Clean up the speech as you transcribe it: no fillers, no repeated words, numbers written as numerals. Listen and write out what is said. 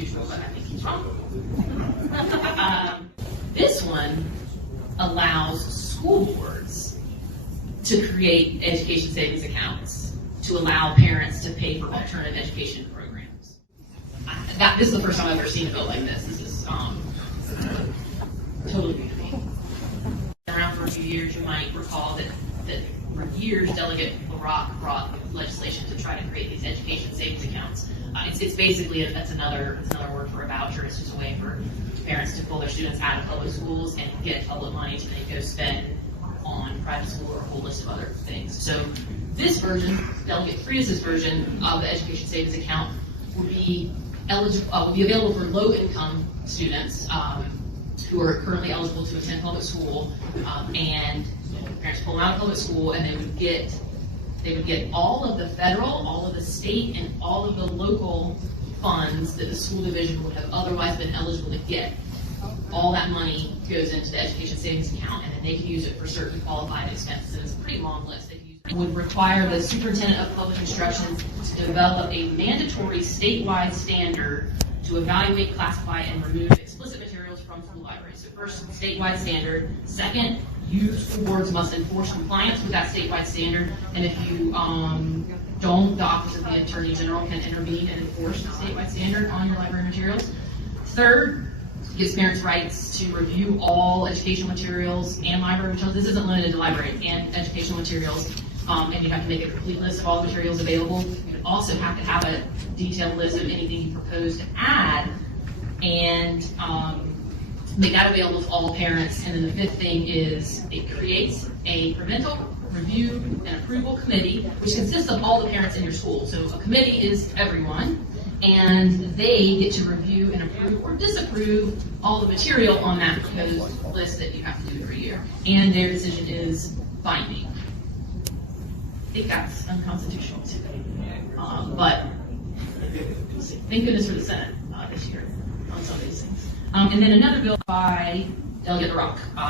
unconstitutional, but I think he's wrong. This one allows school boards to create education savings accounts to allow parents to pay for alternative education programs. This is the first time I've ever seen a bill like this. This is totally new to me. Around for a few years, you might recall that for years, Delegate LaRock brought legislation to try to create these education savings accounts. It's basically it's another word for a voucher. It's just a way for parents to pull their students out of public schools and get public money to then go spend on private school or a whole list of other things. So this version, Delegate Frias's version of the education savings account, will be available for low-income students who are currently eligible to attend public school, and parents pull them out of public school, and they would get all of the federal, all of the state, and all of the local funds that the school division would have otherwise been eligible to get. All that money goes into the education savings account, and then they can use it for certain qualified expenses. And it's a pretty long list. It would require the superintendent of public instruction to develop a mandatory statewide standard to evaluate, classify, and remove explicit materials from school libraries. So first, statewide standard. Second, you school boards must enforce compliance with that statewide standard. And if you don't, the Office of the Attorney General can intervene and enforce the statewide standard on your library materials. Third, gives parents rights to review all educational materials and library materials. This isn't limited to library and educational materials. And you have to make a complete list of all the materials available. You also have to have a detailed list of anything you propose to add, and make that available to all parents. And then the fifth thing is it creates a parental review and approval committee, which consists of all the parents in your school. So a committee is everyone, and they get to review and approve or disapprove all the material on that proposed list that you have to do every year. And their decision is binding. I think that's unconstitutional too. But thank goodness for the Senate this year on some of these things. And then another bill by Delegate LaRock.